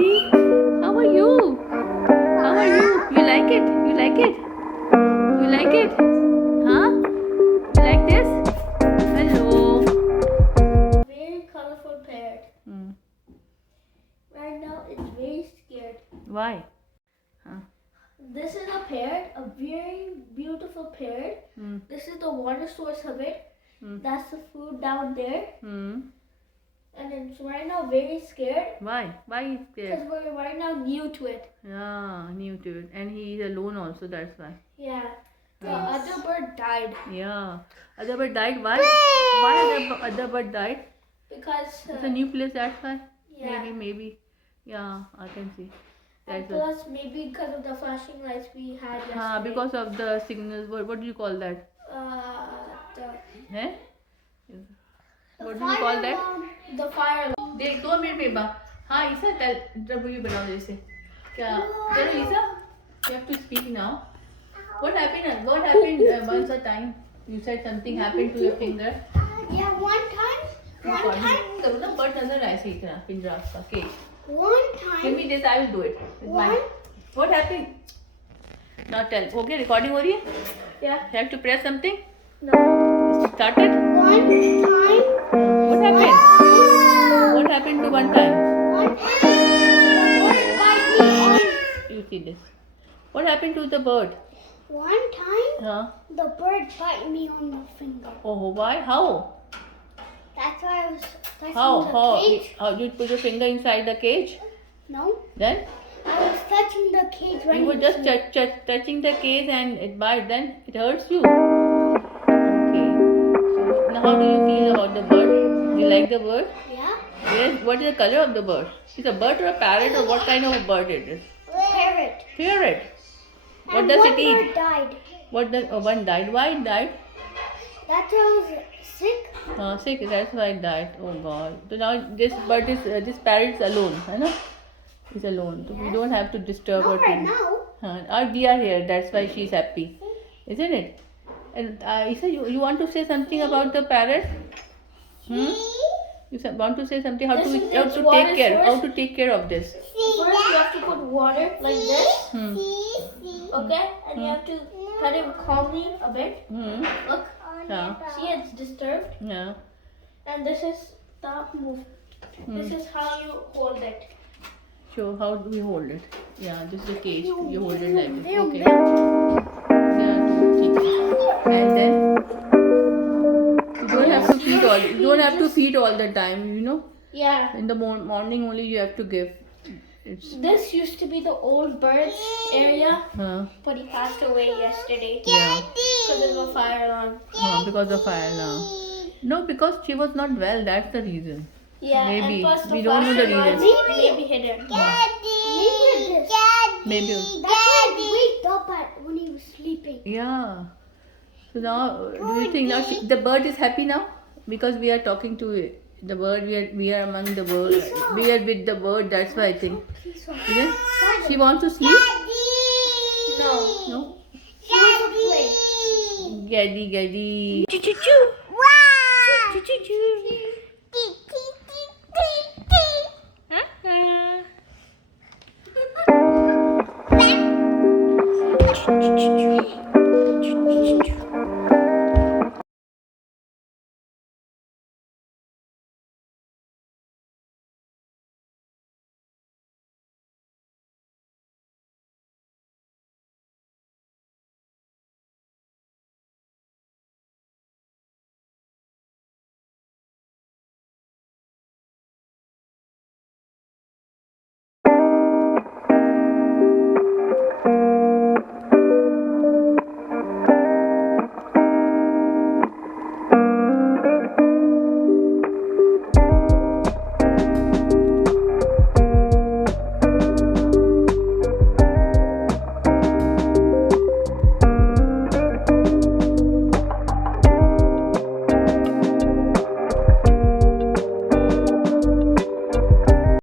Daddy, how are you? How are you? You like it? You like it? You like it? Huh? You like this? Hello. Very colorful parrot. Right now it's very scared. Why? This is a parrot, a very beautiful parrot. This is the water source of it. That's the food down there. And it's right now very scared. Why? Why is scared? Because we're right now new to it. Yeah, new to it. And he is alone also, that's why. Yeah. The other bird died. Yeah. Other bird died. Why? Why other bird died? Because It's a new place, that's why. yeah. Maybe. Yeah, I can see. And That's plus maybe because of the flashing lights we had yesterday. because of the signals. What do you call that? Eh? What do you call that? The fire alarm. देख 2 minute बेबा. हाँ ईसा tell interview बनाओ जैसे. क्या? चलो ईसा. You have to speak now. What happened? What happened once a time? You said something happened to your finger. Yeah, one time. करो ना bird नजर आए सही तरह पिंजरा का cage. One time. Give me this, I will do it. What happened? Now tell. Okay, recording हो रही है? Yeah. You have to press something. No. Started. One time. What happened? What happened to one time? One time. The bird bite me on. You see this. What happened to the bird? One time. The bird bite me on the finger. Oh, why? How? That's why I was touching How? the cage. How? You put your finger inside the cage? No. Then? I was touching the cage when You were he just was touching the cage and it bite. Then it hurts you. Okay. So now how do you feel about the bird? You like the bird? Yeah. Yes. What is the color of the bird? Is it a bird or a parrot or what kind of a bird it is? Parrot. Parrot. What And does one it eat? bird died. What does one died? Why it died? That's why I was sick. Sick. That's why it died. Oh God. So now this bird is this parrot is alone, है ना? It's alone. So we don't have to disturb her. Not right now. We are here. That's why she's happy, isn't it? And Isa, you want to say something about the parrot? You want to say something? How to take care? How to take care of this? First, you have to put water like this. Okay, and you have to pet it calmly a bit. Look. Yeah. See, it's disturbed. Yeah. And this is the move. This is how you hold it. So how do we hold it? Yeah, this is the cage. You hold it like this. Okay. And then you don't have to feed all. You don't have to feed all the time. You know. Yeah. In the morning only you have to give. This used to be the old birds area, But he passed away yesterday. Yeah. Because of a fire alarm. Because of fire alarm. No, because she was not well. That's the reason. Yeah, Maybe. and plus the We don't know the fire alarm reason. maybe hit him. Maybe. That's why he waked up when he was sleeping. Yeah. So now, do you think now the bird is happy now? Because we are talking to the bird. We are among the bird. We are with the bird. That's why I think. Isn't? She wants to sleep. No. No. She wants to play. Gaddy. Choo choo choo. Wow. Choo choo choo.